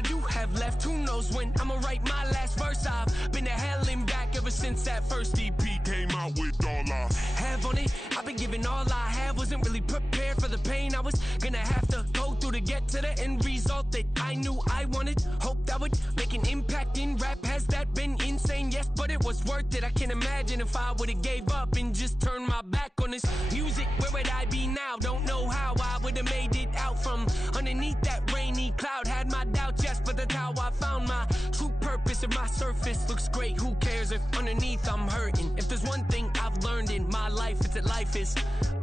I do have left. Who knows when I'ma write my last verse. I've been to hell and back ever since that first EP came out with all I have on it. I've been giving all I have. Wasn't really prepared for the pain I was gonna have to go through to get to the end result that I knew I wanted. Hoped I would make an impact in rap. Has that been insane? Yes, but it was worth it. I can't imagine if I would've gave up and just turned my back on this music. Where would I be now? Don't know how I would've made it out from underneath that rainy cloud. Had my doubts, yes, but that's how I found my true purpose. If my surface looks great, who cares if underneath I'm hurting? If there's one thing I've learned in my life, it's that life is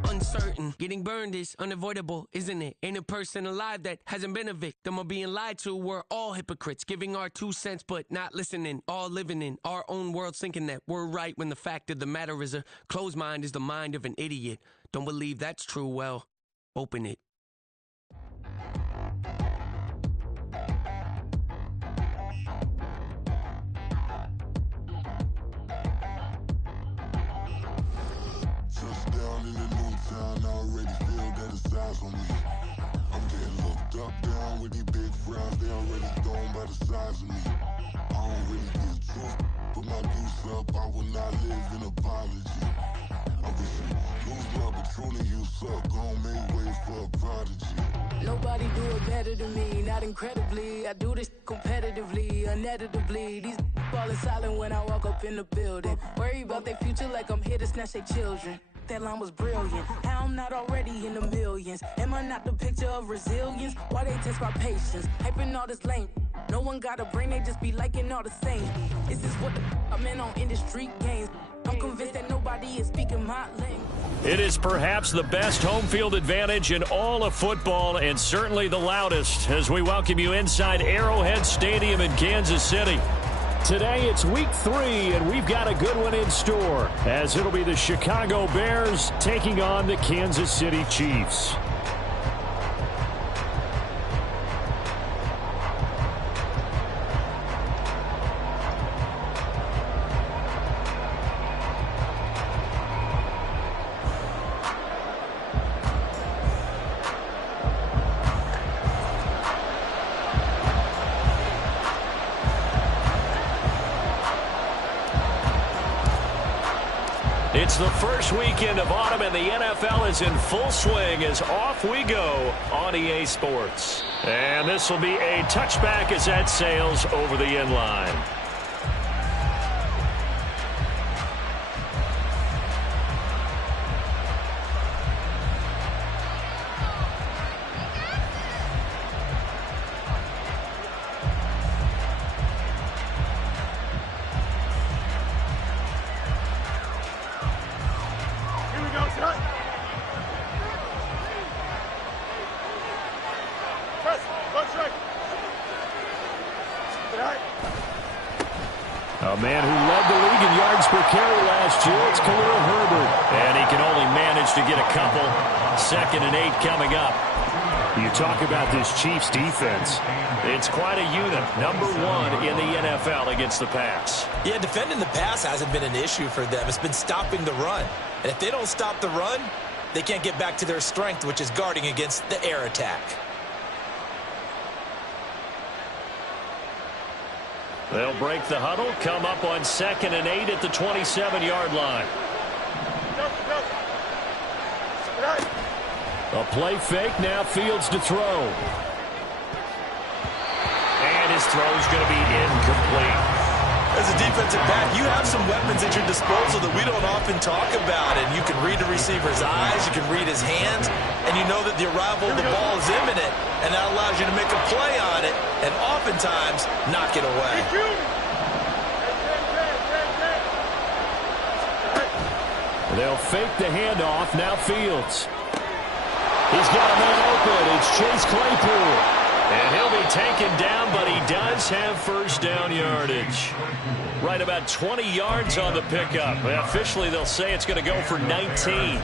uncertain. Getting burned is unavoidable, isn't it? Ain't a person alive that hasn't been a victim of being lied to. We're all hypocrites, giving our 2 cents but not listening. All living in our own world, thinking that we're right when the fact of the matter is a closed mind is the mind of an idiot. Don't believe that's true? Well, open it. Touchdown in the new town, I already feel that it's eyes on me. I'm getting looked up, down with these big frowns, they already thrown by the size of me. I don't really get truth, put my deuce up, I will not live in apology. I wish you lose love, but truly you suck, gon' make way for a prodigy. Nobody do it better than me, not incredibly. I do this competitively, uneditably. These falling silent when I walk up in the building. Worry about their future like I'm here to snatch their children. That line was brilliant. How I'm not already in the millions? Am I not the picture of resilience? Why they test my patience? Hyping all this lame. No one got a brain, they just be liking all the same. Is this what the I'm in on industry games? I'm convinced that nobody is speaking my language. It is perhaps the best home field advantage in all of football, and certainly the loudest, as we welcome you inside Arrowhead Stadium in Kansas City. Today it's week 3, and we've got a good one in store, as it'll be the Chicago Bears taking on the Kansas City Chiefs. It's the first weekend of autumn, and the NFL is in full swing as off we go on EA Sports. And this will be a touchback as that sails over the end line. A man who led the league in yards per carry last year, it's Khalil Herbert. And he can only manage to get a couple. 2nd and 8 coming up. You talk about this Chiefs defense. It's quite a unit. Number 1 in the NFL against the pass. Yeah, defending the pass hasn't been an issue for them. It's been stopping the run. And if they don't stop the run, they can't get back to their strength, which is guarding against the air attack. They'll break the huddle, come up on 2nd and 8 at the 27-yard line. A play fake, now Fields to throw. And his throw is going to be incomplete. As a defensive back, you have some weapons at your disposal that we don't often talk about. And you can read the receiver's eyes, you can read his hands, and you know that the arrival of the ball is imminent. And that allows you to make a play on it and oftentimes knock it away. They'll fake the handoff. Now Fields. He's got a man open. It's Chase Claypool. And he'll be taken down, but he does have first down yardage. Right about 20 yards on the pickup. Officially, they'll say it's going to go for 19.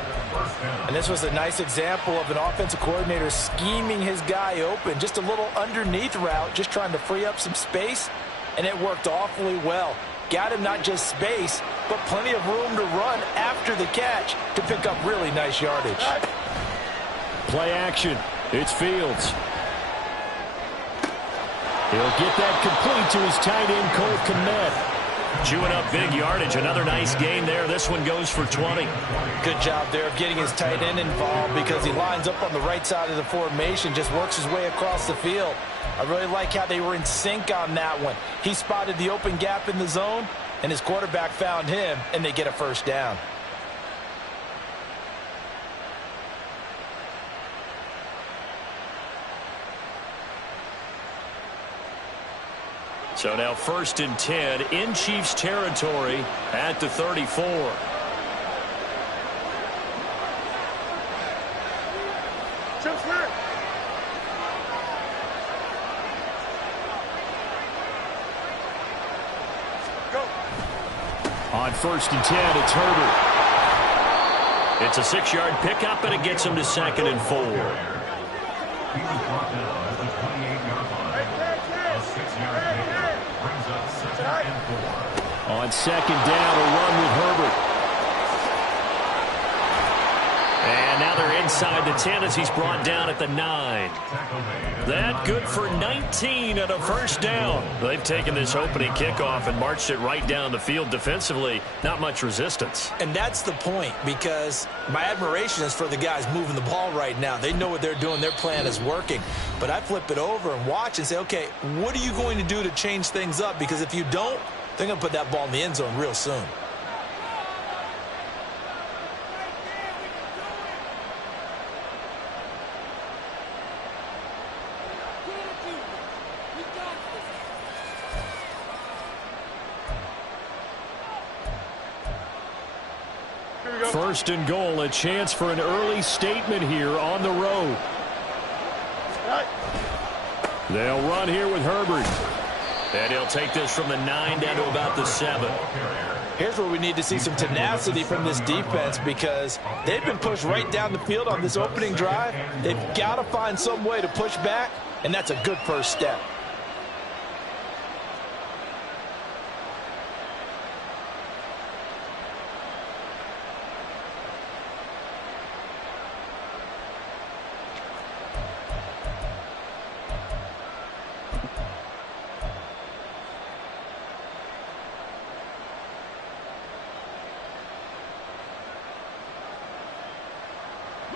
And this was a nice example of an offensive coordinator scheming his guy open. Just a little underneath route, just trying to free up some space, and it worked awfully well. Got him not just space, but plenty of room to run after the catch to pick up really nice yardage. Play action. It's Fields. He'll get that complete to his tight end, Cole Kmet. Chewing up big yardage. Another nice gain there. This one goes for 20. Good job there of getting his tight end involved because he lines up on the right side of the formation, just works his way across the field. I really like how they were in sync on that one. He spotted the open gap in the zone, and his quarterback found him, and they get a first down. So now 1st and 10 in Chiefs territory at the 34. On 1st and 10, it's Herbert. It's a 6-yard pickup, and it gets him to 2nd and 4. He was brought down at the 28-yard line. A 6-yard pickup brings up 2nd and 4. On 2nd down, a run with Herbert. And now they're inside the 10 as he's brought down at the 9. That good for 19 and a first down. They've taken this opening kickoff and marched it right down the field defensively. Not much resistance. And that's the point, because my admiration is for the guys moving the ball right now. They know what they're doing. Their plan is working. But I flip it over and watch and say, okay, what are you going to do to change things up? Because if you don't, they're going to put that ball in the end zone real soon. First and goal, a chance for an early statement here on the road. They'll run here with Herbert. And he'll take this from the 9 down to about the 7. Here's where we need to see some tenacity from this defense, because they've been pushed right down the field on this opening drive. They've got to find some way to push back, and that's a good first step.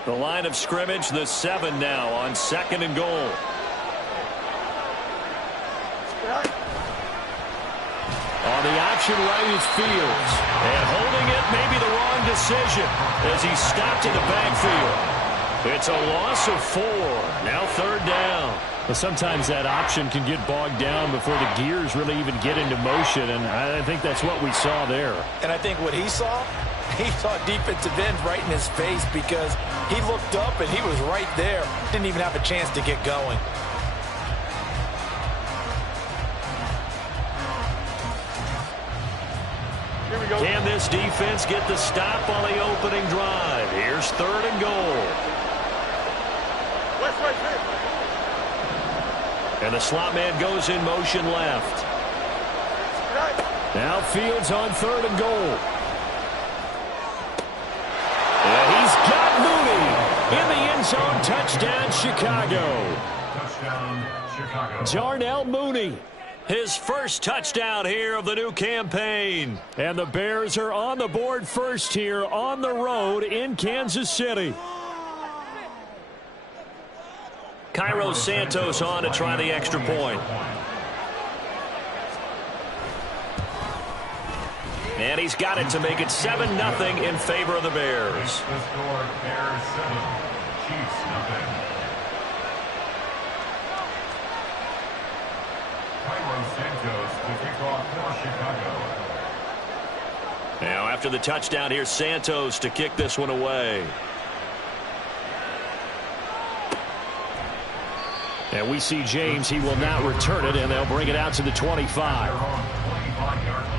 The line of scrimmage, the 7 now on 2nd and goal. On the option right is Fields. And holding it may be the wrong decision as he stopped in the backfield. It's a loss of 4. Now 3rd down. But sometimes that option can get bogged down before the gears really even get into motion, and I think that's what we saw there. And I think what he saw defensive end right in his face, because he looked up and he was right there. Didn't even have a chance to get going. Here we go. Can this defense get the stop on the opening drive? Here's 3rd and goal. And the slot man goes in motion left. Now Fields on 3rd and goal. And he's got Mooney in the end zone. Touchdown, Chicago. Touchdown, Chicago. Darnell Mooney, his first touchdown here of the new campaign. And the Bears are on the board first here on the road in Kansas City. Cairo Santos on to try the extra point. And he's got it to make it 7-0 in favor of the Bears. The score, Bears 7, Chiefs nothing. Cairo Santos to kick off for Chicago. Now after the touchdown, here's Santos to kick this one away. And we see James. He will not return it, and they'll bring it out to the 25. 25-yard line.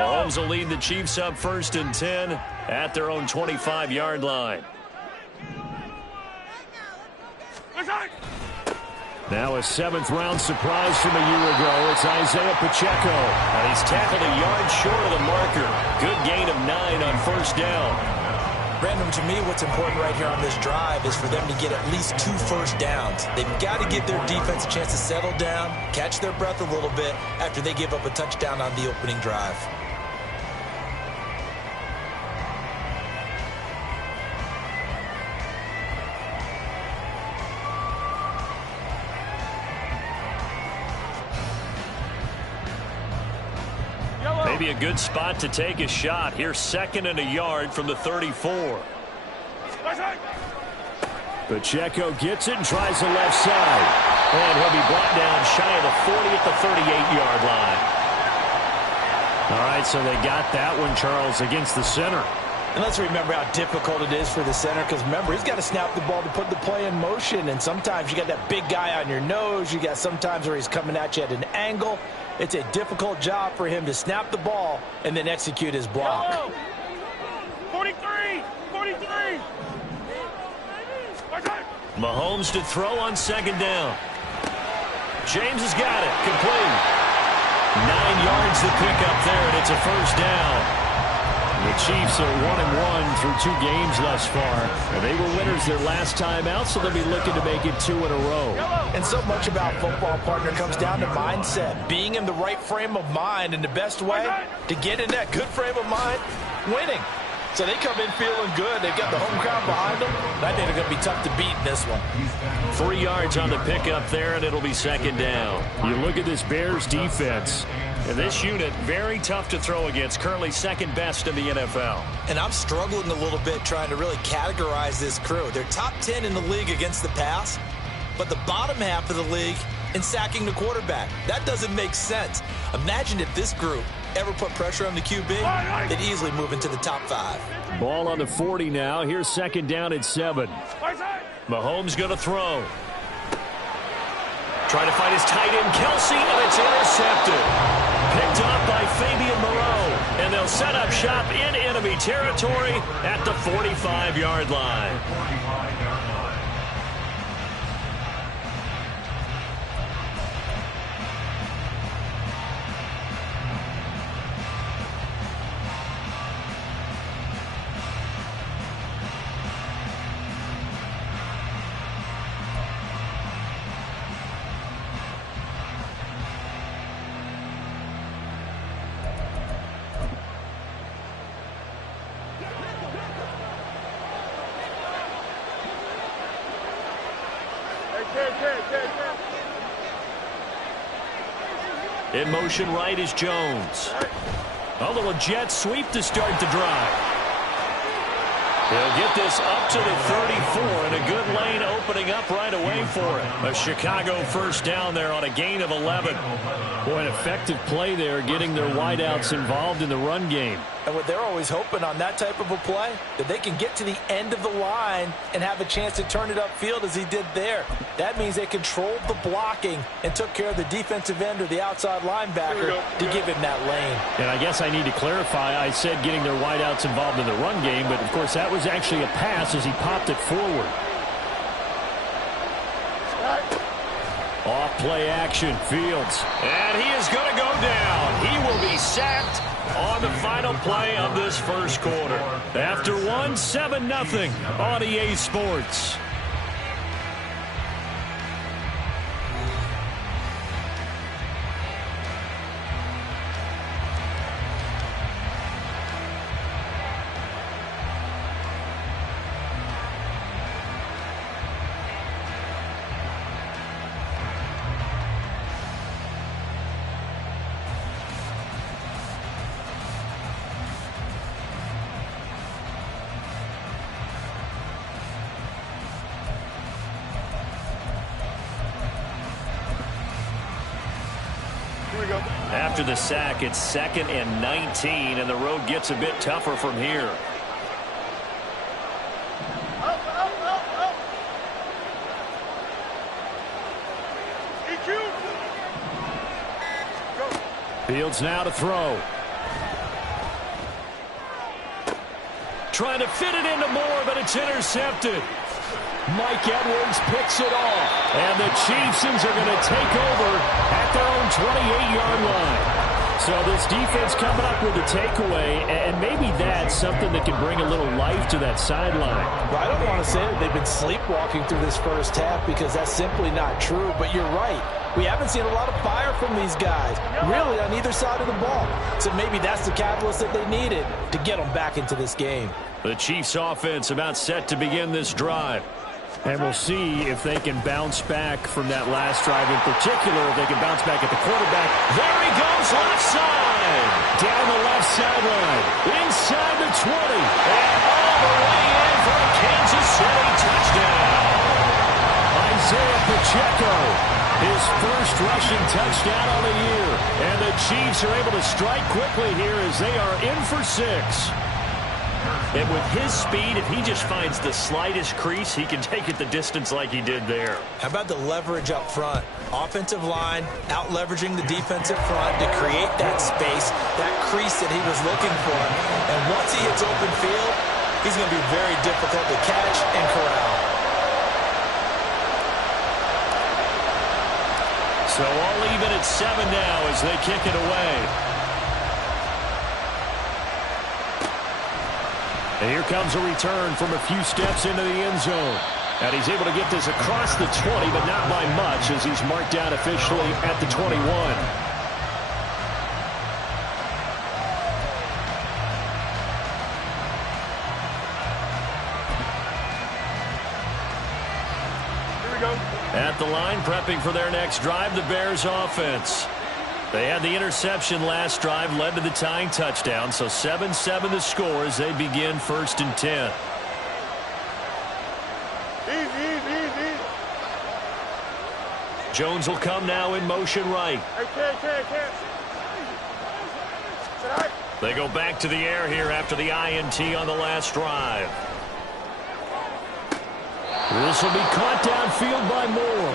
Mahomes will lead the Chiefs up 1st and 10 at their own 25-yard line. Now a 7th-round surprise from a year ago. It's Isaiah Pacheco. And he's tackled a yard short of the marker. Good gain of 9 on 1st down. Brandon, to me, what's important right here on this drive is for them to get at least 2 first downs. They've got to give their defense a chance to settle down, catch their breath a little bit after they give up a touchdown on the opening drive. Maybe a good spot to take a shot. Here's 2nd and a yard from the 34. Pacheco gets it and tries the left side. And he'll be brought down shy of the 40 at the 38-yard line. All right, so they got that one, Charles, against the center. And let's remember how difficult it is for the center, because remember, he's got to snap the ball to put the play in motion, and sometimes you got that big guy on your nose. You got sometimes where he's coming at you at an angle. It's a difficult job for him to snap the ball and then execute his block. 43! Mahomes to throw on 2nd down. James has got it. Complete. 9 yards to pick up there, and it's a 1st down. The Chiefs are 1-1 through 2 games thus far. And they were winners their last time out, so they'll be looking to make it 2 in a row. And so much about football, partner, comes down to mindset. Being in the right frame of mind, and the best way to get in that good frame of mind, winning. So they come in feeling good. They've got the home crowd behind them. I think they're going to be tough to beat in this one. 3 yards on the pickup there, and it'll be 2nd down. You look at this Bears defense. And this unit, very tough to throw against, currently 2nd best in the NFL. And I'm struggling a little bit trying to really categorize this crew. They're top 10 in the league against the pass, but the bottom half of the league in sacking the quarterback. That doesn't make sense. Imagine if this group ever put pressure on the QB, they'd easily move into the top 5. Ball on the 40 now. Here's 2nd down at 7. Mahomes going to throw. Trying to find his tight end, Kelsey, and it's intercepted. Picked up by Fabian Moreau. And they'll set up shop in enemy territory at the 45-yard line. In motion right is Jones. A little jet sweep to start the drive. He'll get this up to the 34, and a good lane opening up right away for it. A Chicago 1st down there on a gain of 11. Boy, an effective play there, getting their wideouts involved in the run game. And what they're always hoping on that type of a play, that they can get to the end of the line and have a chance to turn it upfield as he did there. That means they controlled the blocking and took care of the defensive end or the outside linebacker to give him that lane. And I guess I need to clarify, I said getting their wideouts involved in the run game, but of course that was actually a pass as he popped it forward. Off play action, Fields. And he is going to go down. He will be sacked on the final play of this 1st quarter. After 7-0 on EA Sports. After the sack, it's 2nd and 19, and the road gets a bit tougher from here. Fields now to throw. trying to fit it into Moore, but it's intercepted. Mike Edwards picks it off. And the Chiefs are going to take over at their own 28-yard line. So this defense coming up with a takeaway, and maybe that's something that can bring a little life to that sideline. Well, I don't want to say that they've been sleepwalking through this first half because that's simply not true, but you're right. We haven't seen a lot of fire from these guys, really, on either side of the ball. So maybe that's the catalyst that they needed to get them back into this game. The Chiefs offense about set to begin this drive. And we'll see if they can bounce back from that last drive in particular, if they can bounce back at the quarterback. There he goes, left side. Down the left sideline. Inside the 20. And all the way in for a Kansas City touchdown. Isaiah Pacheco, his first rushing touchdown on the year. And the Chiefs are able to strike quickly here as they are in for 6. And with his speed, if he just finds the slightest crease, he can take it the distance like he did there. How about the leverage up front? Offensive line out-leveraging the defensive front to create that space, that crease that he was looking for. And once he hits open field, he's going to be very difficult to catch and corral. So all even at 7 now as they kick it away. And here comes a return from a few steps into the end zone. And he's able to get this across the 20, but not by much as he's marked down officially at the 21. Here we go. At the line, prepping for their next drive, the Bears offense. They had the interception last drive, led to the tying touchdown, so 7-7 the score as they begin 1st and 10. Easy. Jones will come now in motion right. Hey, can't. They go back to the air here after the INT on the last drive. This will be caught downfield by Moore.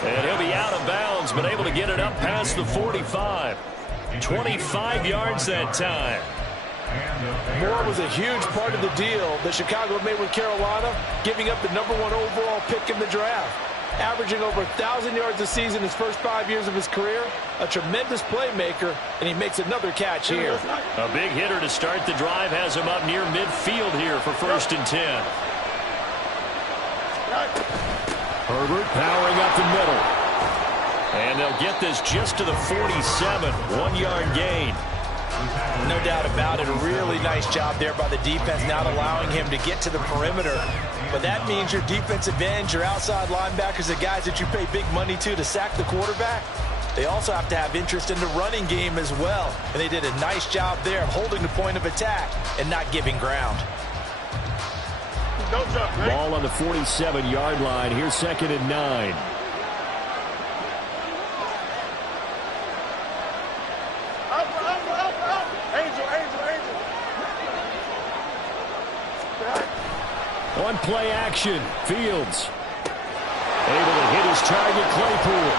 And he'll be out of bounds, but able to get it up past the 45. 25 yards that time. Moore was a huge part of the deal that Chicago made with Carolina, giving up the #1 overall pick in the draft. Averaging over 1,000 yards a season his first 5 years of his career. A tremendous playmaker, and he makes another catch here. A big hitter to start the drive has him up near midfield here for 1st and 10. Herbert powering up the middle. And they'll get this just to the 47. 1-yard gain. No doubt about it. A really nice job there by the defense, not allowing him to get to the perimeter. But that means your defensive ends, your outside linebackers, the guys that you pay big money to sack the quarterback, they also have to have interest in the running game as well. And they did a nice job there of holding the point of attack and not giving ground. Don't jump, right? Ball on the 47-yard line. Here's 2nd and 9. Up. Angel. On play action, Fields. Able to hit his target, Claypool.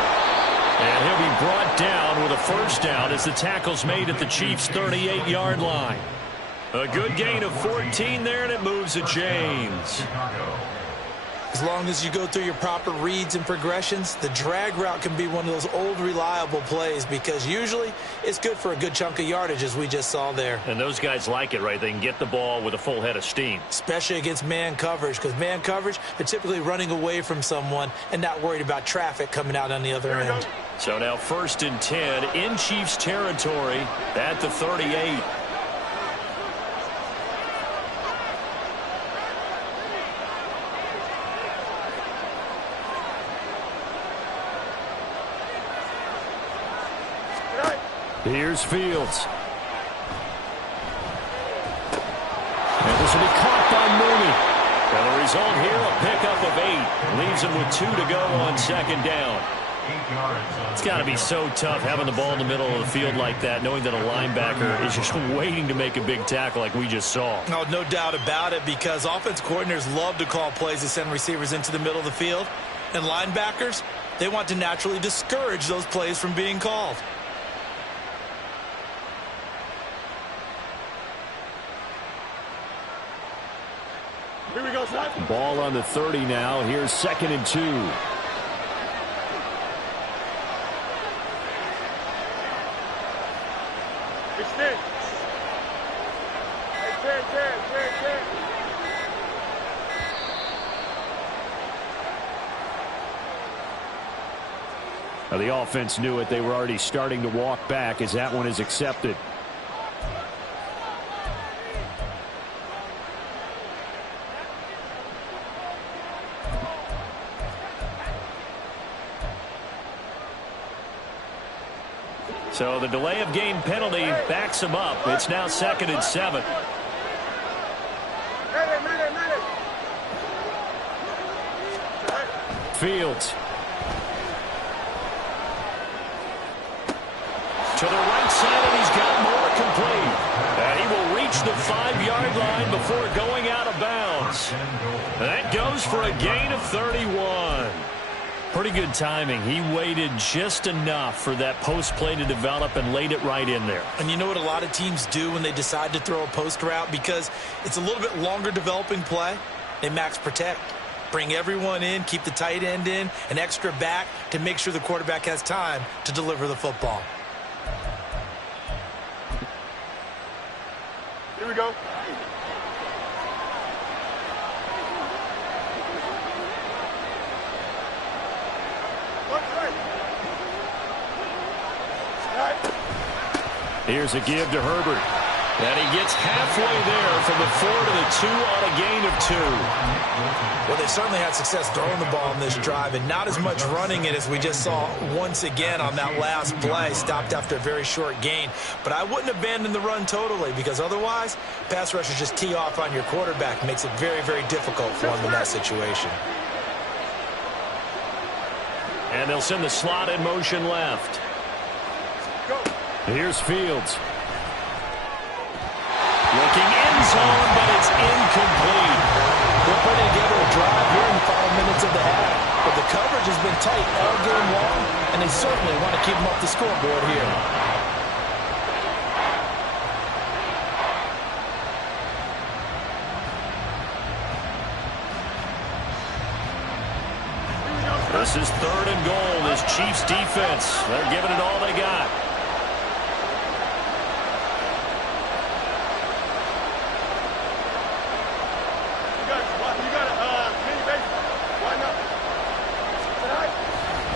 And he'll be brought down with a 1st down as the tackle's made at the Chiefs' 38-yard line. A good gain of 14 there, and it moves to James. As long as you go through your proper reads and progressions, the drag route can be one of those old reliable plays because usually it's good for a good chunk of yardage, as we just saw there. And those guys like it, right? They can get the ball with a full head of steam. Especially against man coverage, because man coverage, they're typically running away from someone and not worried about traffic coming out on the other end. So now 1st and 10 in Chiefs territory at the 38. Here's Fields. And this will be caught by Mooney. And the result here, a pickup of 8. Leaves him with 2 to go on 2nd down. It's got to be so tough having the ball in the middle of the field like that, knowing that a linebacker is just waiting to make a big tackle like we just saw. Oh, no doubt about it, because offense coordinators love to call plays to send receivers into the middle of the field. And linebackers, they want to naturally discourage those plays from being called. Ball on the 30 now. Here's 2nd and 2. Extend. Hey, 10. Now, the offense knew it. They were already starting to walk back as that one is accepted. So the delay of game penalty backs him up. It's now 2nd and 7. Fields. To the right side, and he's got more complete. And he will reach the 5-yard line before going out of bounds. That goes for a gain of 31. Pretty good timing. He waited just enough for that post play to develop and laid it right in there. And you know what a lot of teams do when they decide to throw a post route? Because it's a little bit longer developing play. They max protect. Bring everyone in, keep the tight end in, an extra back to make sure the quarterback has time to deliver the football. Here we go. Here's a give to Herbert. And he gets halfway there from the 4 to the 2 on a gain of 2. Well, they certainly had success throwing the ball in this drive, and not as much running it as we just saw once again on that last play. Stopped after a very short gain. But I wouldn't abandon the run totally, because otherwise, pass rushers just tee off on your quarterback. Makes it very, very difficult for him in that situation. And they'll send the slot in motion left. Here's Fields. Looking end zone, but it's incomplete. They're putting together a drive here in the final minutes of the half. But the coverage has been tight all game long, and they certainly want to keep them up the scoreboard here. This is 3rd and goal. This Chiefs defense, they're giving it all they got.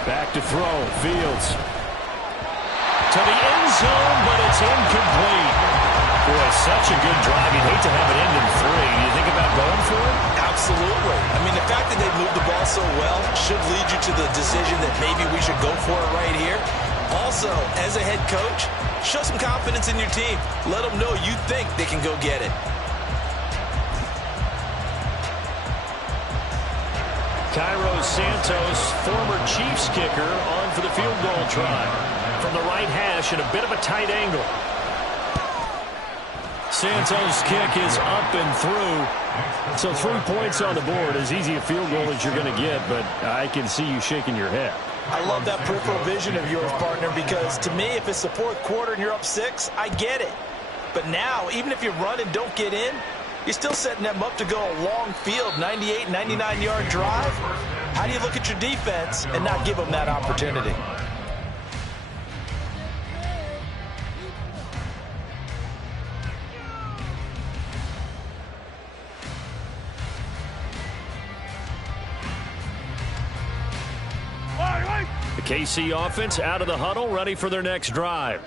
Back to throw. Fields. To the end zone, but it's incomplete. Boy, such a good drive. You'd hate to have it end in 3. You think about going for it? Absolutely. I mean, the fact that they moved the ball so well should lead you to the decision that maybe we should go for it right here. Also, as a head coach, show some confidence in your team. Let them know you think they can go get it. Cairo Santos, former Chiefs kicker, on for the field goal try. From the right hash at a bit of a tight angle. Santos' kick is up and through. So 3 points on the board. As easy a field goal as you're going to get, but I can see you shaking your head. I love that peripheral vision of yours, partner, because to me, if it's the 4th quarter and you're up 6, I get it. But now, even if you run and don't get in, you're still setting them up to go a long field, 98, 99-yard drive. How do you look at your defense and not give them that opportunity? The KC offense out of the huddle, ready for their next drive.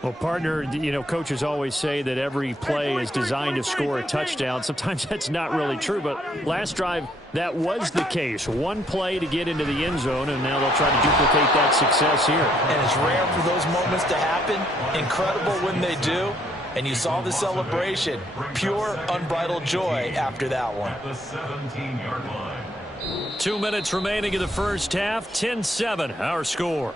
Well, partner, you know, coaches always say that every play is designed to score a touchdown. Sometimes that's not really true, but last drive, that was the case. One play to get into the end zone, and now they'll try to duplicate that success here. And it's rare for those moments to happen. Incredible when they do. And you saw the celebration. Pure, unbridled joy after that one. The 17-yard line. 2 minutes remaining in the first half. 10-7, our score.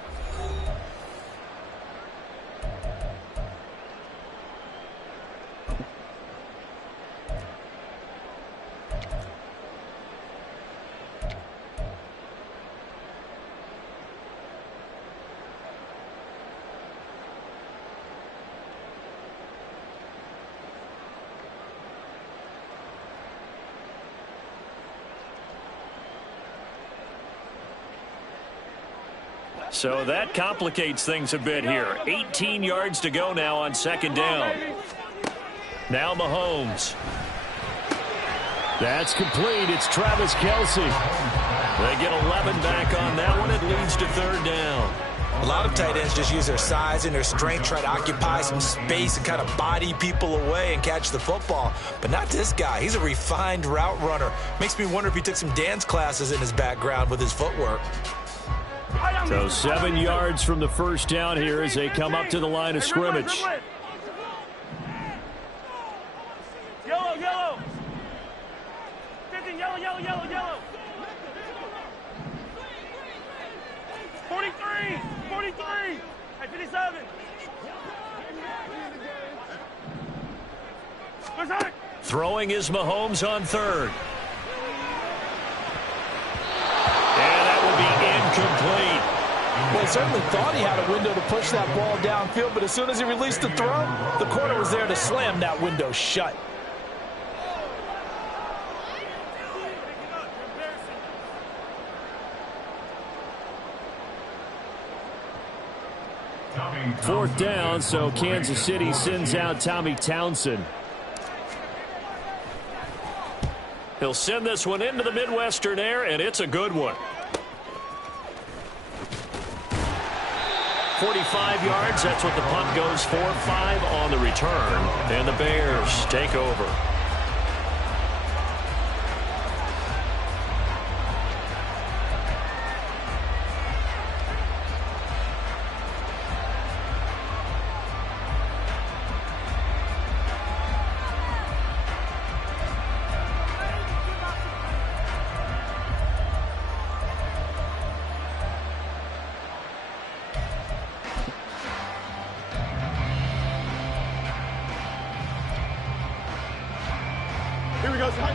So that complicates things a bit here. 18 yards to go now on second down. Now Mahomes. That's complete. It's Travis Kelce. They get 11 back on that one. It leads to third down. A lot of tight ends just use their size and their strength, try to occupy some space and kind of body people away and catch the football. But not this guy. He's a refined route runner. Makes me wonder if he took some dance classes in his background with his footwork. So 7 yards from the first down here as they come up to the line of scrimmage. Yellow, yellow. 15, yellow, yellow, yellow, yellow. 43, 43, at 57. Throwing is Mahomes on third. And that will be incomplete. Well, he certainly thought he had a window to push that ball downfield, but as soon as he released the throw, the corner was there to slam that window shut. Fourth down, so Kansas City sends out Tommy Townsend. He'll send this one into the Midwestern air, and it's a good one. 45 yards, that's what the punt goes for. 5 on the return, and the Bears take over.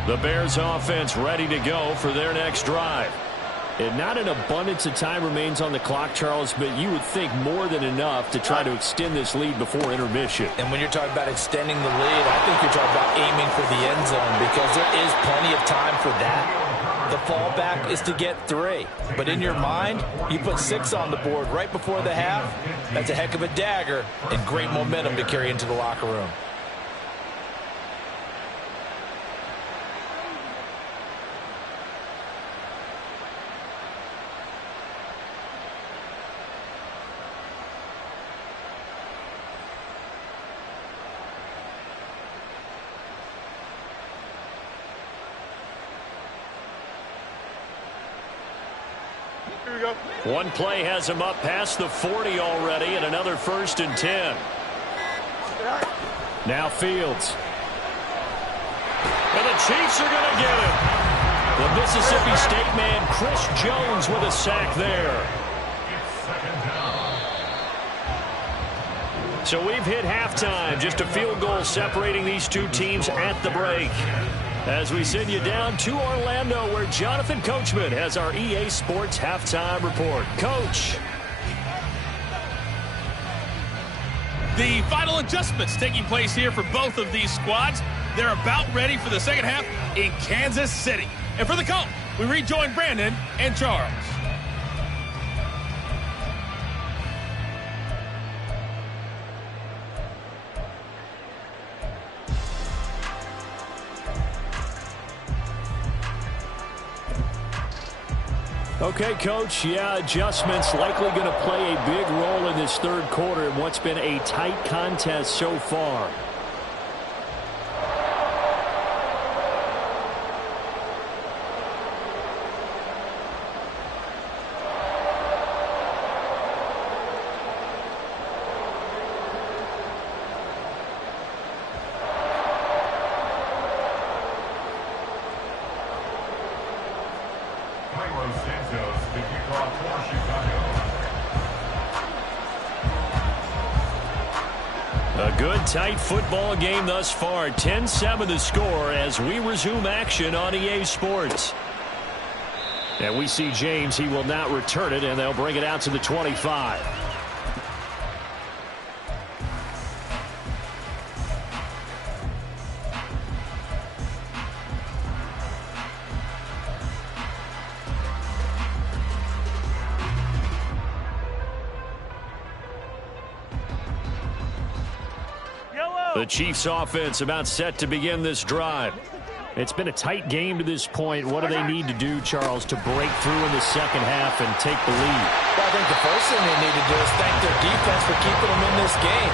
The Bears offense ready to go for their next drive. And not an abundance of time remains on the clock, Charles, but you would think more than enough to try to extend this lead before intermission. And when you're talking about extending the lead, I think you're talking about aiming for the end zone because there is plenty of time for that. The fallback is to get 3. But in your mind, you put 6 on the board right before the half. That's a heck of a dagger and great momentum to carry into the locker room. One play has him up past the 40 already, and another 1st and 10. Now Fields. And the Chiefs are going to get him. The Mississippi State man, Chris Jones, with a sack there. So we've hit halftime. Just a field goal separating these two teams at the break. As we send you down to Orlando, where Jonathan Coachman has our EA Sports halftime report. Coach. The final adjustments taking place here for both of these squads. They're about ready for the second half in Kansas City. And for the Colts, we rejoin Brandon and Charles. Okay, Coach, adjustments likely going to play a big role in this third quarter in what's been a tight contest so far. Tight football game thus far. 10-7 the score as we resume action on EA Sports. And we see James. He will not return it, and they'll bring it out to the 25. The Chiefs offense about set to begin this drive. It's been a tight game to this point. What do they need to do, Charles, to break through in the second half and take the lead? Well, I think the first thing they need to do is thank their defense for keeping them in this game.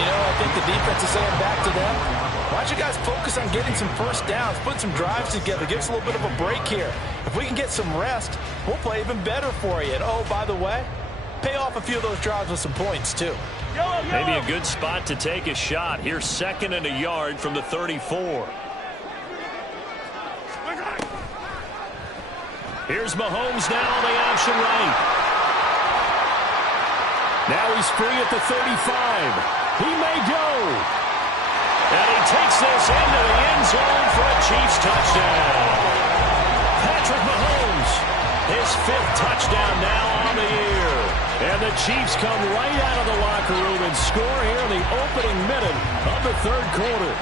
You know, I think the defense is saying back to them, why don't you guys focus on getting some first downs, put some drives together, give us a little bit of a break here. If we can get some rest, we'll play even better for you. And, oh, by the way, pay off a few of those drives with some points, too. Maybe a good spot to take a shot. Here's 2nd and a yard from the 34. Here's Mahomes now on the option right. Now he's free at the 35. He may go. And he takes this into the end zone for a Chiefs touchdown. Patrick Mahomes, his 5th touchdown now on the year. And the Chiefs come right out of the locker room and score here in the opening minute of the 3rd quarter.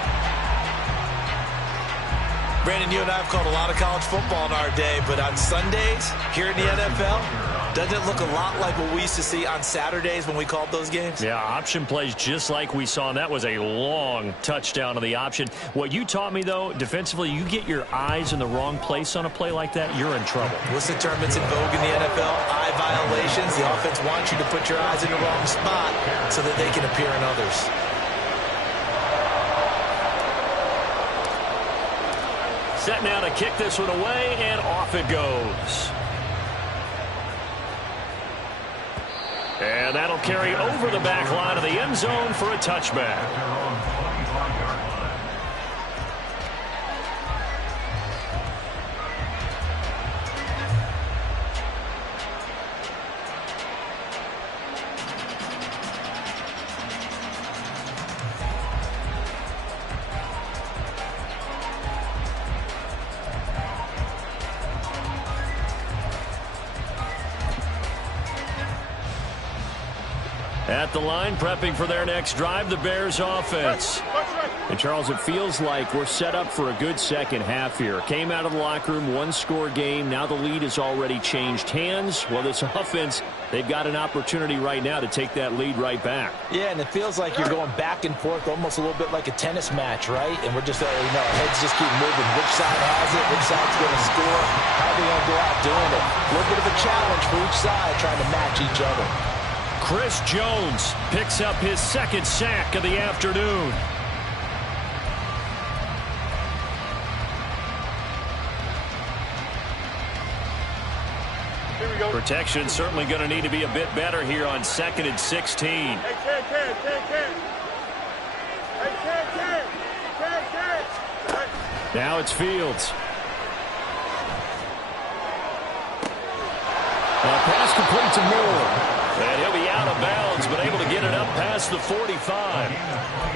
Brandon, you and I have called a lot of college football in our day, but on Sundays here in the NFL, doesn't it look a lot like what we used to see on Saturdays when we called those games? Yeah, option plays just like we saw, and that was a long touchdown on the option. What you taught me, though, defensively, you get your eyes in the wrong place on a play like that, you're in trouble. What's the term that's in vogue in the NFL? Eye violations. The offense wants you to put your eyes in the wrong spot so that they can appear in others. Set now to kick this one away, and off it goes. And that'll carry over the back line of the end zone for a touchback. At the line, prepping for their next drive, the Bears offense. And, Charles, it feels like we're set up for a good second half here. Came out of the locker room, 1-score game. Now the lead has already changed hands. Well, this offense, they've got an opportunity right now to take that lead right back. Yeah, and it feels like you're going back and forth almost a little bit like a tennis match, right? And we're just, our heads just keep moving. Which side has it? Which side's going to score? How are they going to go out doing it? A little bit of a challenge for each side trying to match each other. Chris Jones picks up his 2nd sack of the afternoon. Here we go. Protection certainly going to need to be a bit better here on 2nd and 16. Hey, Now it's Fields. Pass complete to Moore. And he'll be out of bounds, but able to get it up past the 45.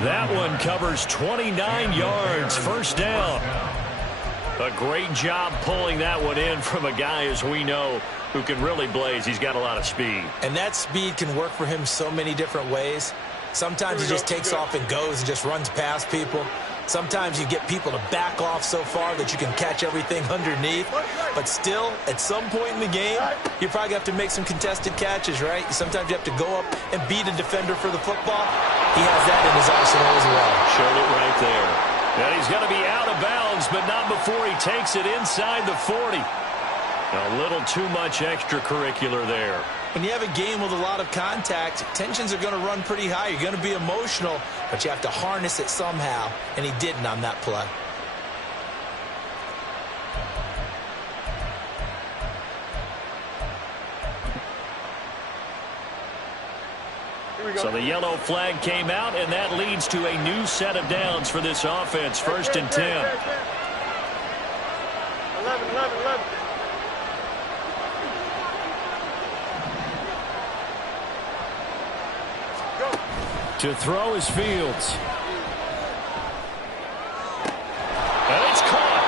That one covers 29 yards, 1st down. A great job pulling that one in from a guy, as we know, who can really blaze. He's got a lot of speed. And that speed can work for him so many different ways. Sometimes he just takes off and goes and just runs past people. Sometimes you get people to back off so far that you can catch everything underneath. But still, at some point in the game, you probably have to make some contested catches, right? Sometimes you have to go up and beat a defender for the football. He has that in his arsenal as well. Showed it right there. And he's going to be out of bounds, but not before he takes it inside the 40. A little too much extracurricular there. When you have a game with a lot of contact, tensions are going to run pretty high. You're going to be emotional, but you have to harness it somehow, and he didn't on that play. So the yellow flag came out, and that leads to a new set of downs for this offense. 1st and 10. 11. To throw is Fields. And it's caught.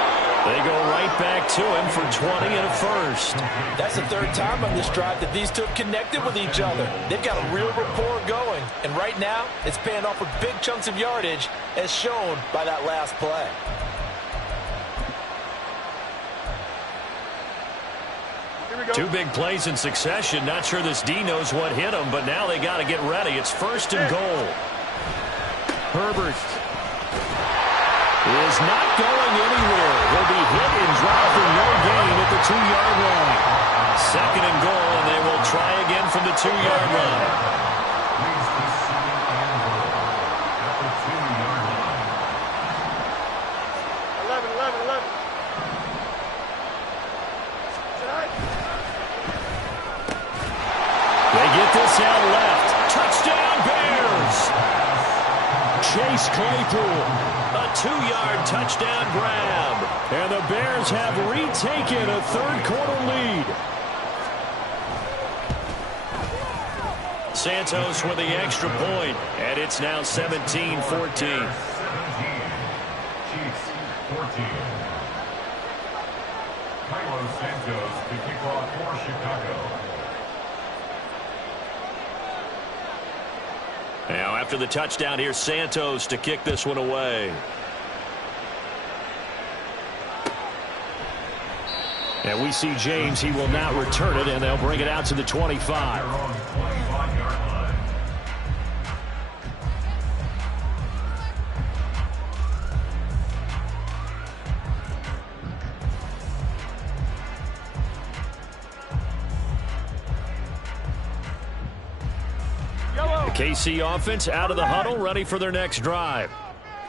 They go right back to him for 20 and a 1st. That's the 3rd time on this drive that these two have connected with each other. They've got a real rapport going. And right now, it's paying off with big chunks of yardage, as shown by that last play. Two big plays in succession. Not sure this D knows what hit him, but now they got to get ready. It's 1st and goal. Herbert is not going anywhere. Will be hit and dropped for no gain at the 2-yard line. Second and goal, and they will try again from the 2-yard line. Leads to second and goal at the 2-yard line. 11. They get this out left. Touchdown, Bears! Chase Claypool. A 2-yard touchdown grab. And the Bears have retaken a third-quarter lead. Santos with the extra point, and it's now 17-14. 17. Chiefs 14. Carlos Santos to kick off for Chicago. Now after the touchdown, here's Santos to kick this one away. And we see James. He will not return it, and they'll bring it out to the 25. They're on the 25-yard line. The KC offense out of the huddle, ready for their next drive.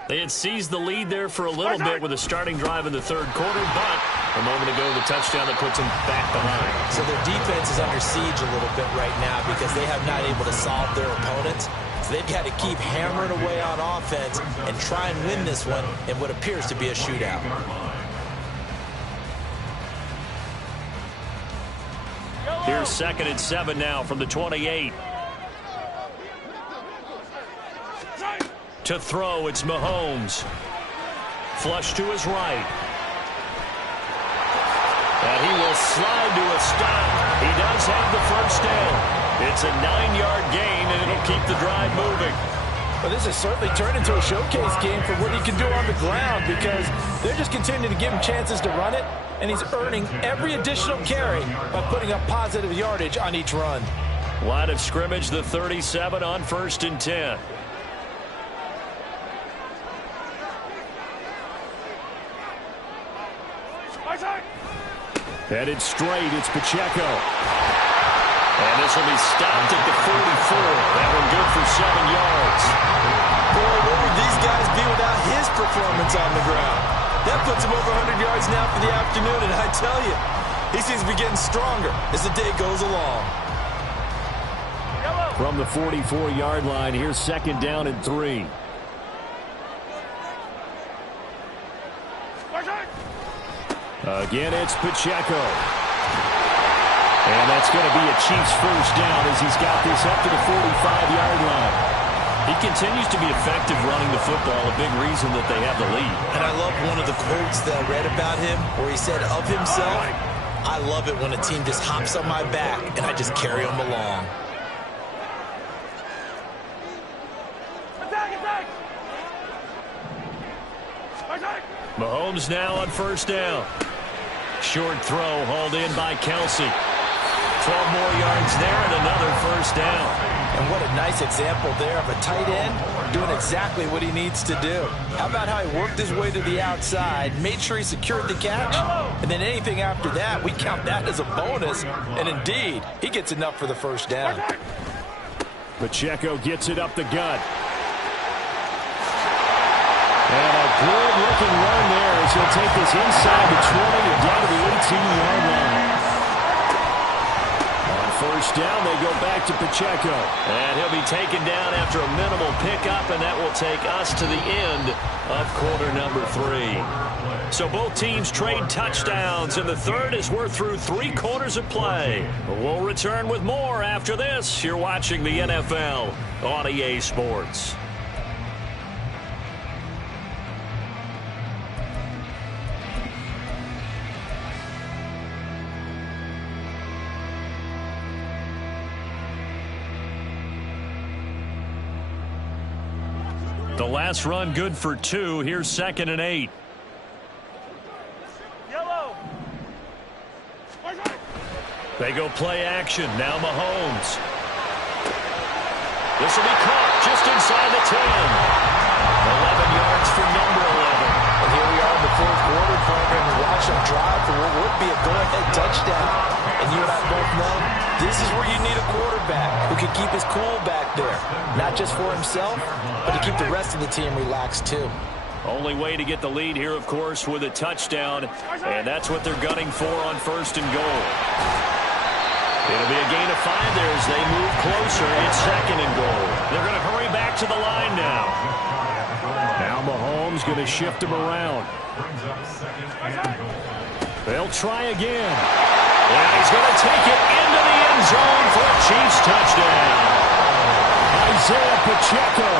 They had seized the lead there for a little bit with a starting drive in the third quarter, but a moment ago, the touchdown that puts them back behind. So their defense is under siege a little bit right now because they have not able to solve their opponents. So they've got to keep hammering away on offense and try and win this one in what appears to be a shootout. Here's 2nd and 7 now from the 28. To throw, it's Mahomes. Flush to his right. And he will slide to a stop. He does have the first down. It's a 9-yard gain, and it'll keep the drive moving. Well, this has certainly turned into a showcase game for what he can do on the ground because they're just continuing to give him chances to run it, and he's earning every additional carry by putting up positive yardage on each run. Line of scrimmage, the 37 on 1st and 10. Headed straight, it's Pacheco. And this will be stopped at the 44. That one good for 7 yards. Boy, where would these guys be without his performance on the ground? That puts him over 100 yards now for the afternoon, and I tell you, he seems to be getting stronger as the day goes along. From the 44-yard line, here's 2nd down and 3. Again, it's Pacheco. And that's going to be a Chiefs first down as he's got this up to the 45-yard line. He continues to be effective running the football, a big reason that they have the lead. And I love one of the quotes that I read about him where he said of himself, I love it when a team just hops on my back and I just carry them along. Mahomes now on first down. Short throw hauled in by Kelsey. 12 more yards there and another first down. And what a nice example there of a tight end doing exactly what he needs to do. How about how he worked his way to the outside, made sure he secured the catch, and then anything after that, we count that as a bonus. And indeed, he gets enough for the first down. Pacheco gets it up the gut. And a good-looking run there as he'll take this inside the 20 and down to the 18-yard line. On first down, they go back to Pacheco. And he'll be taken down after a minimal pickup, and that will take us to the end of quarter number 3. So both teams trade touchdowns, and the third as we're through 3 quarters of play. We'll return with more after this. You're watching the NFL on EA Sports. The last run good for 2. Here's 2nd and 8. Yellow. They go play action. Now Mahomes. This will be caught just inside the 10. 11 yards for number 11. And here we are in the fourth quarter, program, and watch them drive for what would be a go-ahead touchdown. And you and I both know this is where you need a quarterback who can keep his cool back there. Not just for himself, but to keep the rest of the team relaxed too. Only way to get the lead here, of course, with a touchdown. And that's what they're gunning for on 1st and goal. It'll be a gain of 5 there as they move closer. It's 2nd and goal. They're going to hurry back to the line now. Now Mahomes going to shift him around. They'll try again. And he's going to take it into the end zone for a Chiefs touchdown. Isaiah Pacheco,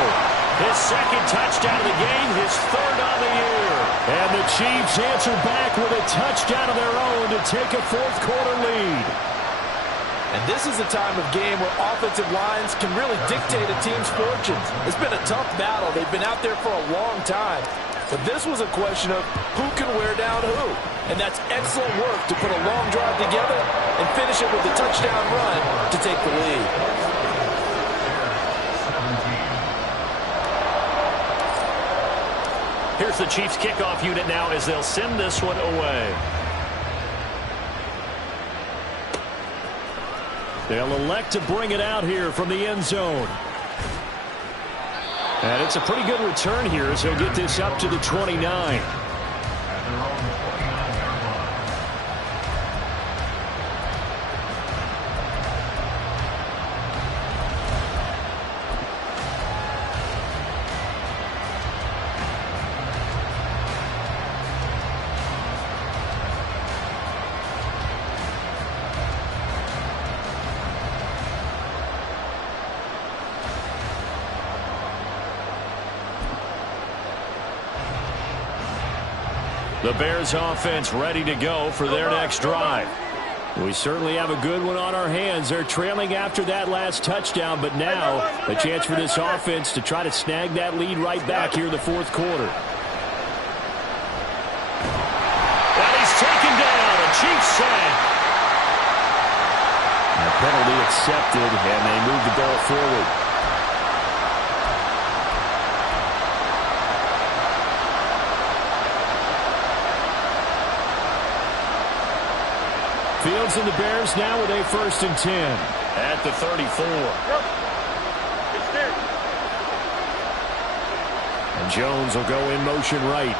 his 2nd touchdown of the game, his 3rd on the year. And the Chiefs answer back with a touchdown of their own to take a 4th quarter lead. And this is a time of game where offensive lines can really dictate a team's fortunes. It's been a tough battle. They've been out there for a long time. But this was a question of who can wear down who. And that's excellent work to put a long drive together and finish it with a touchdown run to take the lead. Here's the Chiefs kickoff unit now as they'll send this one away. They'll elect to bring it out here from the end zone. And it's a pretty good return here as he'll get this up to the 29. The Bears offense ready to go for their next drive. We certainly have a good one on our hands. They're trailing after that last touchdown, but now a chance for this offense to try to snag that lead right back here in the 4th quarter. And he's taken down. A Chiefs sack. The penalty accepted, and they move the ball forward. Fields and the Bears now with a 1st and 10 at the 34. And Jones will go in motion right.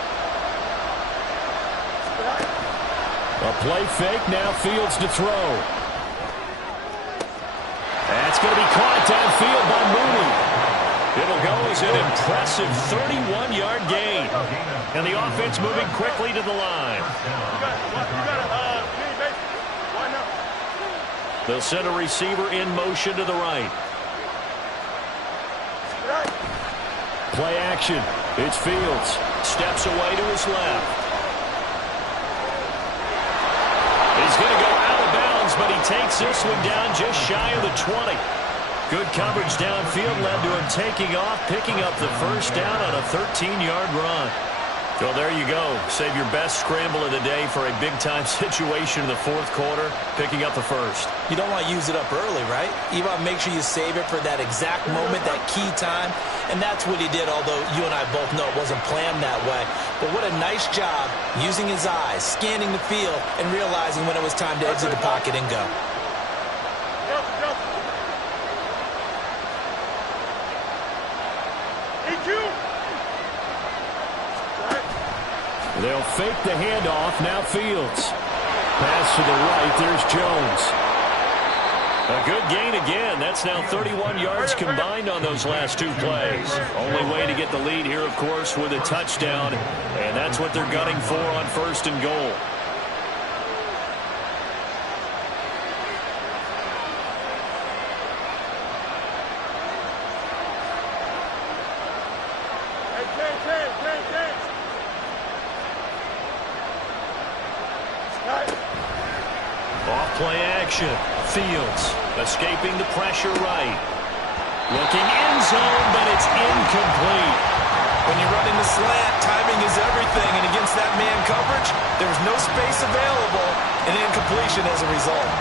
A play fake, now Fields to throw. That's going to be caught downfield by Mooney. It'll go as an impressive 31-yard gain. And the offense moving quickly to the line. They'll send a receiver in motion to the right. Play action. It's Fields. Steps away to his left. He's going to go out of bounds, but he takes this one down just shy of the 20. Good coverage downfield led to him taking off, picking up the 1st down on a 13-yard run. Well, there you go. Save your best scramble of the day for a big-time situation in the 4th quarter, picking up the 1st. You don't want to use it up early, right? You want to make sure you save it for that exact moment, that key time. And that's what he did, although you and I both know it wasn't planned that way. But what a nice job using his eyes, scanning the field, and realizing when it was time to exit the pocket and go. They'll fake the handoff. Now Fields. Pass to the right. There's Jones. A good gain again. That's now 31 yards combined on those last 2 plays. Only way to get the lead here, of course, with a touchdown. And that's what they're gunning for on 1st and goal. Play action. Fields escaping the pressure right. Looking end zone, but it's incomplete. When you're running the slant, timing is everything. And against that man coverage, there's no space available. And incompletion as a result.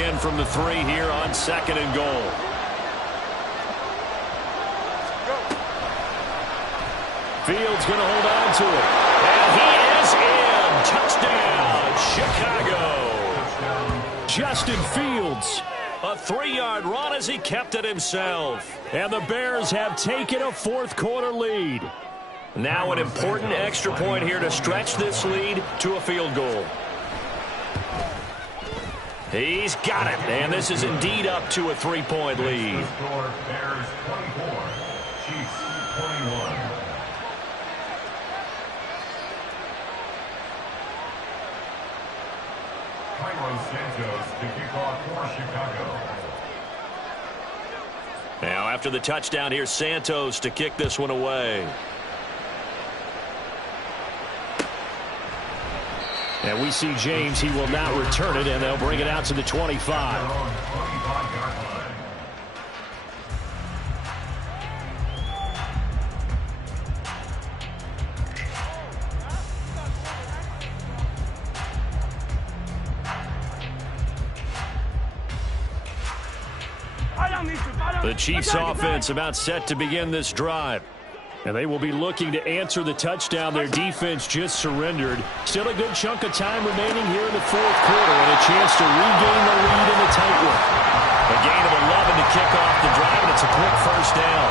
again from the 3 here on 2nd and goal. Fields going to hold on to it. And he is in. Touchdown, Chicago. Justin Fields, a 3-yard run as he kept it himself. And the Bears have taken a fourth-quarter lead. Now an important extra point here to stretch this lead to a field goal. He's got it, and this is indeed up to a 3-point lead. Bears 24, Chiefs 21. Cairo Santos to kick off for Chicago. Now after the touchdown, here's Santos to kick this one away. And we see James. He will not return it, and they'll bring it out to the 25. The Chiefs offense about set to begin this drive. And they will be looking to answer the touchdown their defense just surrendered. Still a good chunk of time remaining here in the fourth quarter and a chance to regain the lead in the tight one. A gain of 11 to kick off the drive, and it's a quick first down.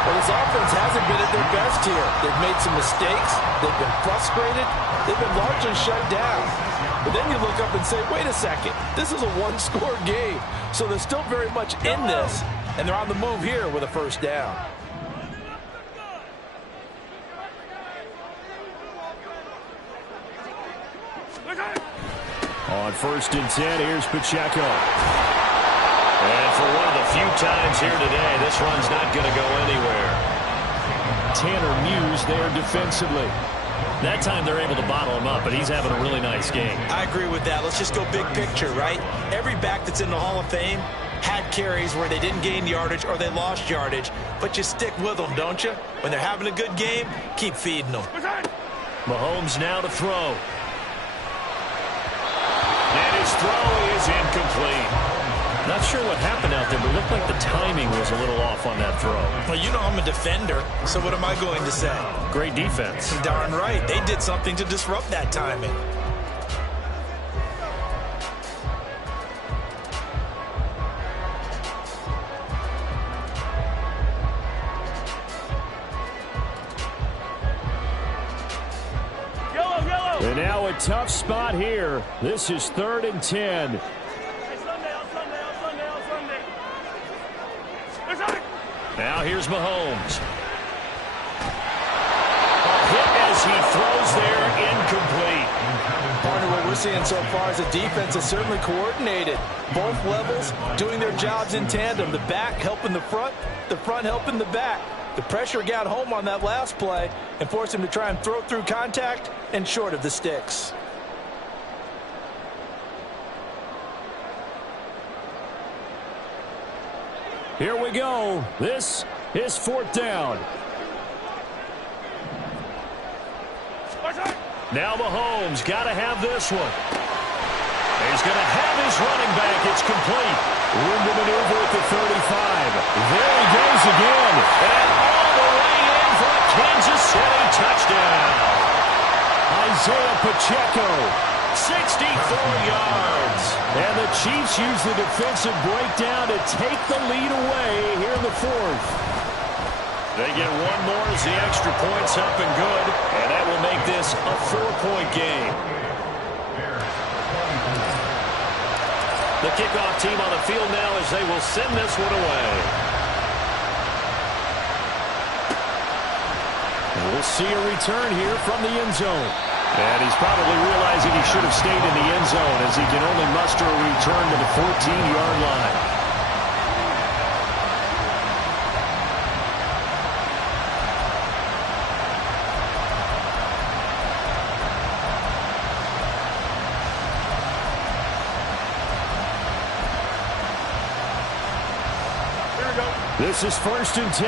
Well, this offense hasn't been at their best here. They've made some mistakes. They've been frustrated. They've been largely shut down. But then you look up and say, wait a second, this is a one-score game. So they're still very much in this, and they're on the move here with a first down. On 1st and 10, here's Pacheco. And for one of the few times here today, this run's not going to go anywhere. Tanner Muse there defensively. That time they're able to bottle him up, but he's having a really nice game. I agree with that. Let's just go big picture, right? Every back that's in the Hall of Fame had carries where they didn't gain yardage or they lost yardage, but you stick with them, don't you? When they're having a good game, keep feeding them. Mahomes now to throw. And his throw is incomplete. Not sure what happened out there, but it looked like the timing was a little off on that throw. Well, you know I'm a defender, so what am I going to say? Great defense. Darn right. They did something to disrupt that timing. And now a tough spot here. This is 3rd and 10. Now here's Mahomes. A hit as he throws there, incomplete. Partner, what we're seeing so far is the defense is certainly coordinated. Both levels doing their jobs in tandem. The back helping the front helping the back. The pressure got home on that last play and forced him to try and throw through contact and short of the sticks. Here we go. This is 4th down. Now Mahomes got to have this one. He's going to have his running back. It's complete. Room to maneuver at the 35. There he goes again. And all the way in for a Kansas City touchdown. Isaiah Pacheco, 64 yards. And the Chiefs use the defensive breakdown to take the lead away here in the 4th. They get one more as the extra point's up and good. And that will make this a 4-point game. The kickoff team on the field now as they will send this one away. And we'll see a return here from the end zone. And he's probably realizing he should have stayed in the end zone as he can only muster a return to the 14-yard line. This is 1st and 10.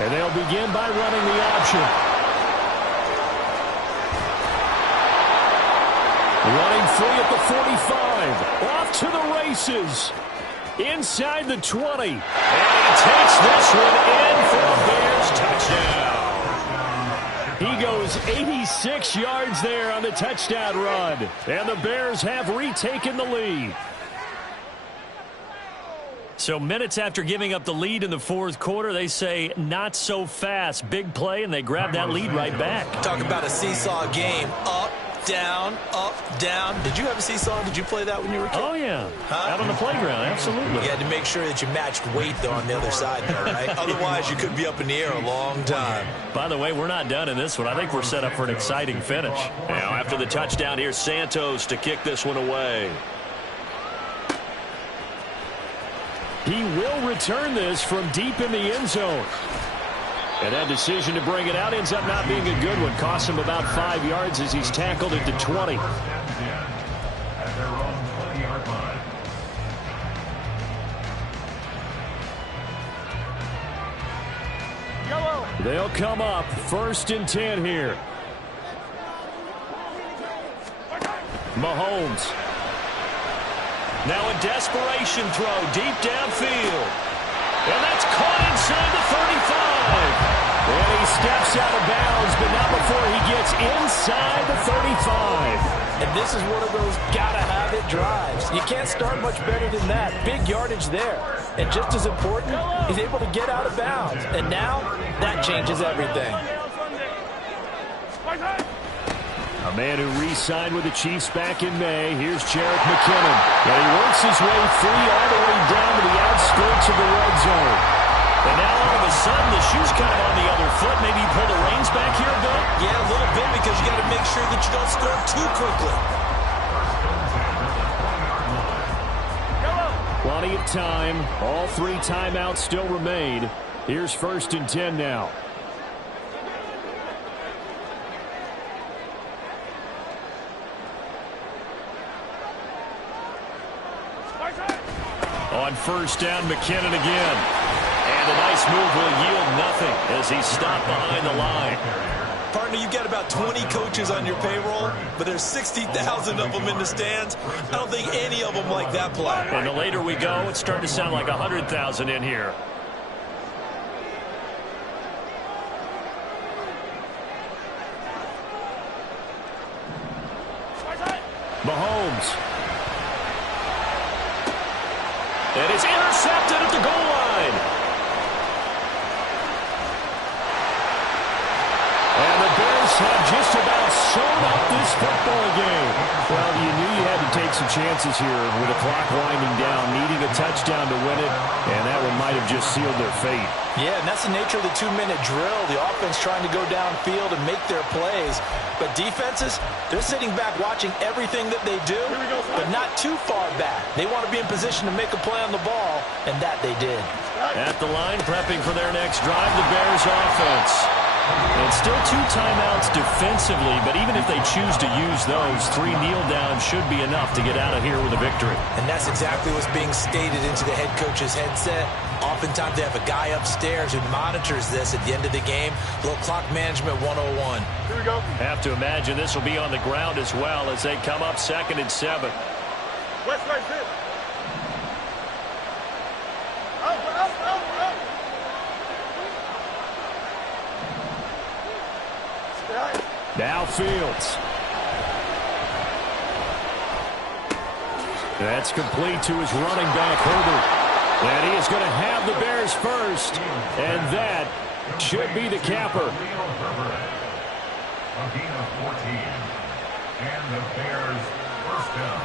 And they'll begin by running the option. Running free at the 45. Off to the races. Inside the 20. And he takes this one in for a Bears touchdown. He goes 86 yards there on the touchdown run. And the Bears have retaken the lead. So minutes after giving up the lead in the fourth quarter, they say not so fast. Big play, and they grab that lead right back. Talk about a seesaw game. Up, down, up, down. Did you have a seesaw? Did you play that when you were a kid? Oh, yeah. Out on the playground, absolutely. You had to make sure that you matched weight, though, on the other side there, right? Otherwise, you could be up in the air a long time. By the way, we're not done in this one. I think we're set up for an exciting finish. Now, after the touchdown, here's Santos to kick this one away. He will return this from deep in the end zone. And that decision to bring it out ends up not being a good one. Costs him about 5 yards as he's tackled it to 20. At their own 20-yard line. Yellow. They'll come up 1st and 10 here. Mahomes. Now a desperation throw deep downfield. And that's caught inside the 35. And he steps out of bounds, but not before he gets inside the 35. And this is one of those gotta-have-it drives. You can't start much better than that. Big yardage there. And just as important, he's able to get out of bounds. And now, that changes everything. A man who re-signed with the Chiefs back in May. Here's Jerick McKinnon. And he works his way free all the way down to the outskirts of the red zone. And now all of a sudden, the shoe's kind of on the other foot. Maybe you pull the reins back here a bit? Yeah, a little bit, because you got to make sure that you don't score too quickly. Plenty of time. All 3 timeouts still remain. Here's 1st and 10 now. On 1st down, McKinnon again. And a nice move will yield nothing as he's stopped behind the line. Partner, you've got about 20 coaches on your payroll, but there's 60,000 of them in the stands. I don't think any of them like that play. And the later we go, it's starting to sound like 100,000 in here. Mahomes. And it's intercepted at the goal line. And the Bears have just about sewn up this football game. Well, you knew you had to take some chances here with the clock winding down, needing a touchdown to win it, and that one might have just sealed their fate. Yeah, and that's the nature of the 2-minute drill. The offense trying to go downfield and make their plays. But defenses, they're sitting back watching everything that they do, but not too far back. They want to be in position to make a play on the ball, and that they did. At the line, prepping for their next drive, the Bears offense. And still 2 timeouts defensively, but even if they choose to use those, 3 kneel downs should be enough to get out of here with a victory. And that's exactly what's being stated into the head coach's headset. Oftentimes they have a guy upstairs who monitors this at the end of the game. A little clock management 101. Here we go. Have to imagine this will be on the ground as well as they come up 2nd and 7. West right there. Up. Now Fields. That's complete to his running back, Herbert. And he is going to have the Bears first. And that should be the capper. A gain of 14. And the Bears first down.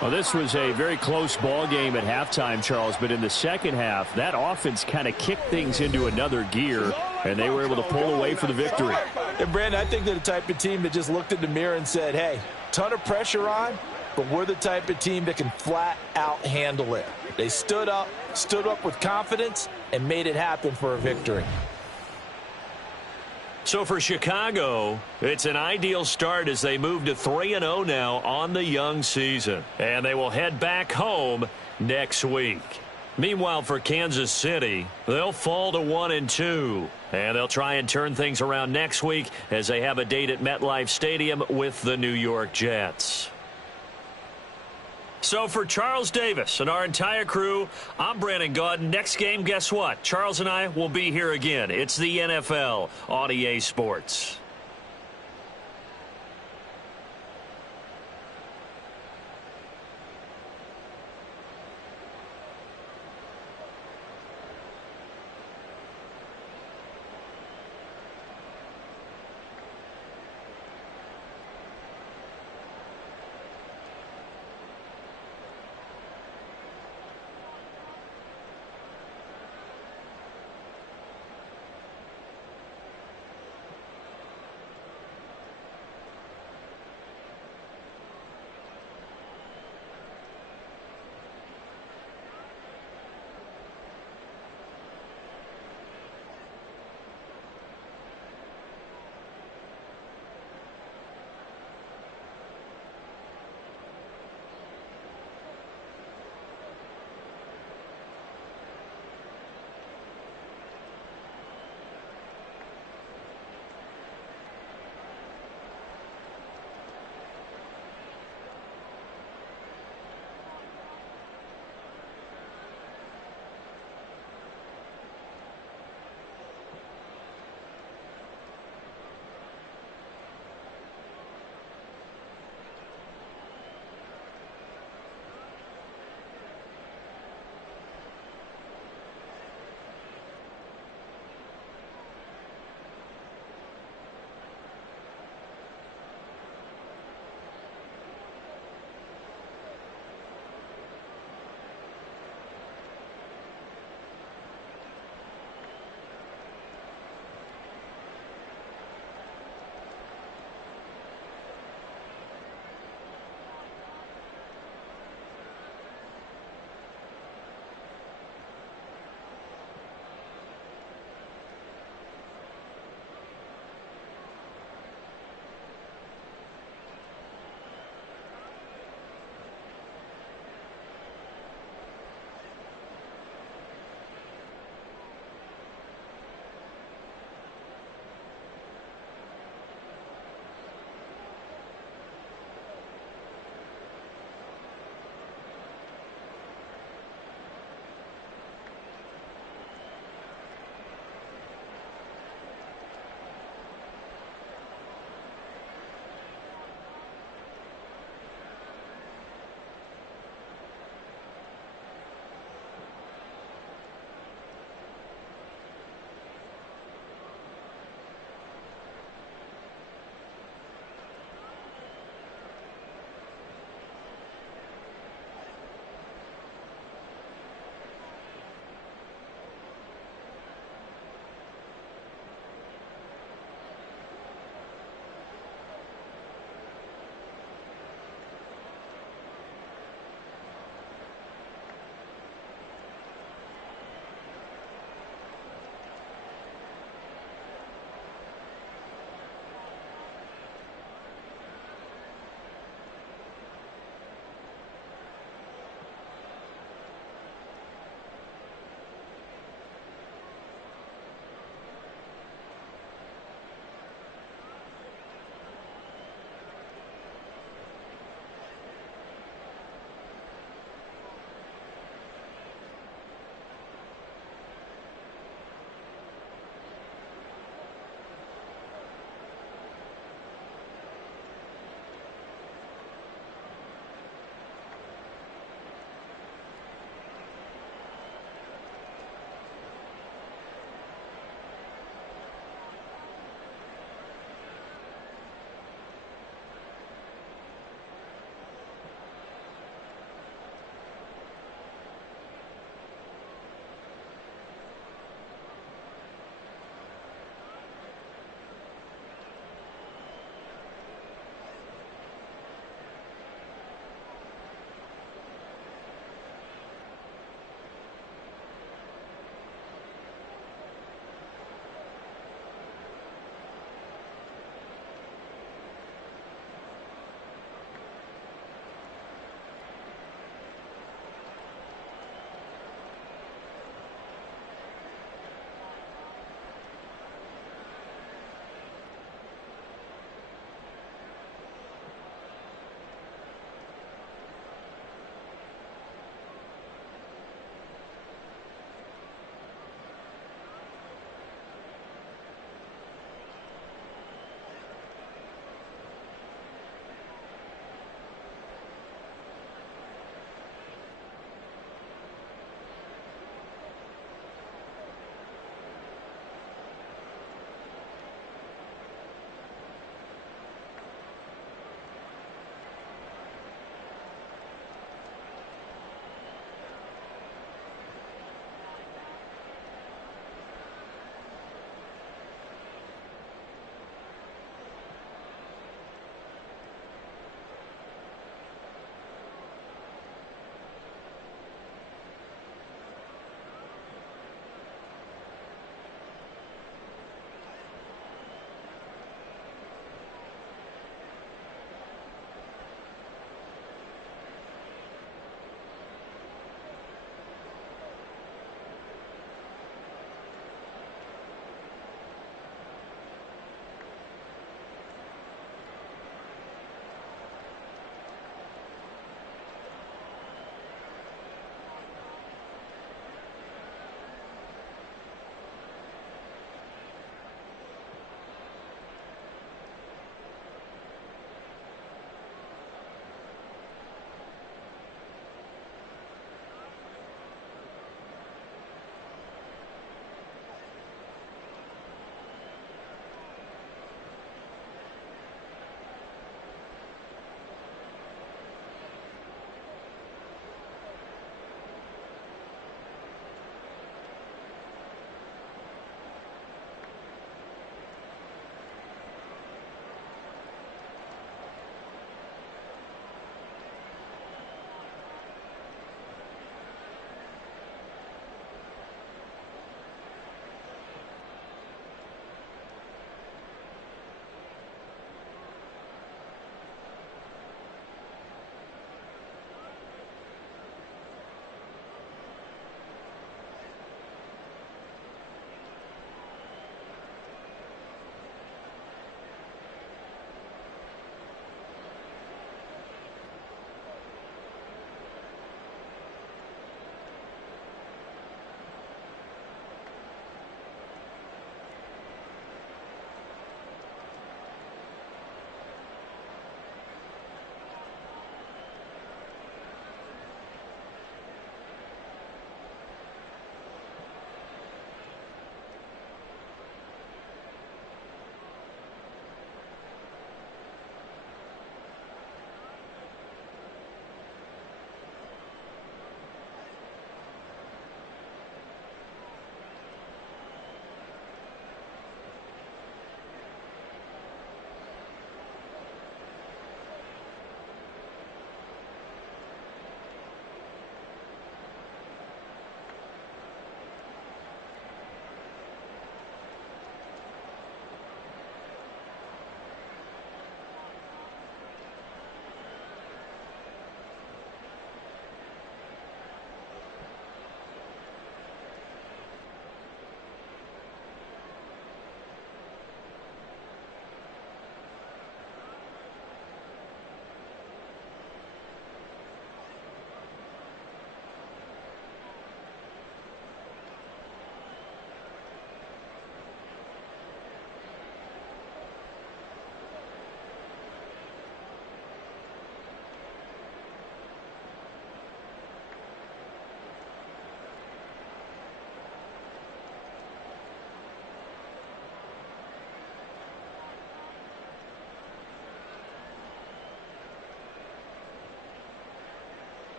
Well, this was a very close ball game at halftime, Charles, but in the second half, that offense kind of kicked things into another gear, and they were able to pull away for the victory. And, Brandon, I think they're the type of team that just looked in the mirror and said, hey, ton of pressure on, but we're the type of team that can flat out handle it. They stood up with confidence, and made it happen for a victory. So for Chicago, it's an ideal start as they move to 3-0 now on the young season. And they will head back home next week. Meanwhile, for Kansas City, they'll fall to 1-2. And they'll try and turn things around next week as they have a date at MetLife Stadium with the New York Jets. So for Charles Davis and our entire crew, I'm Brandon Gaudin. Next game, guess what? Charles and I will be here again. It's the NFL on EA Sports.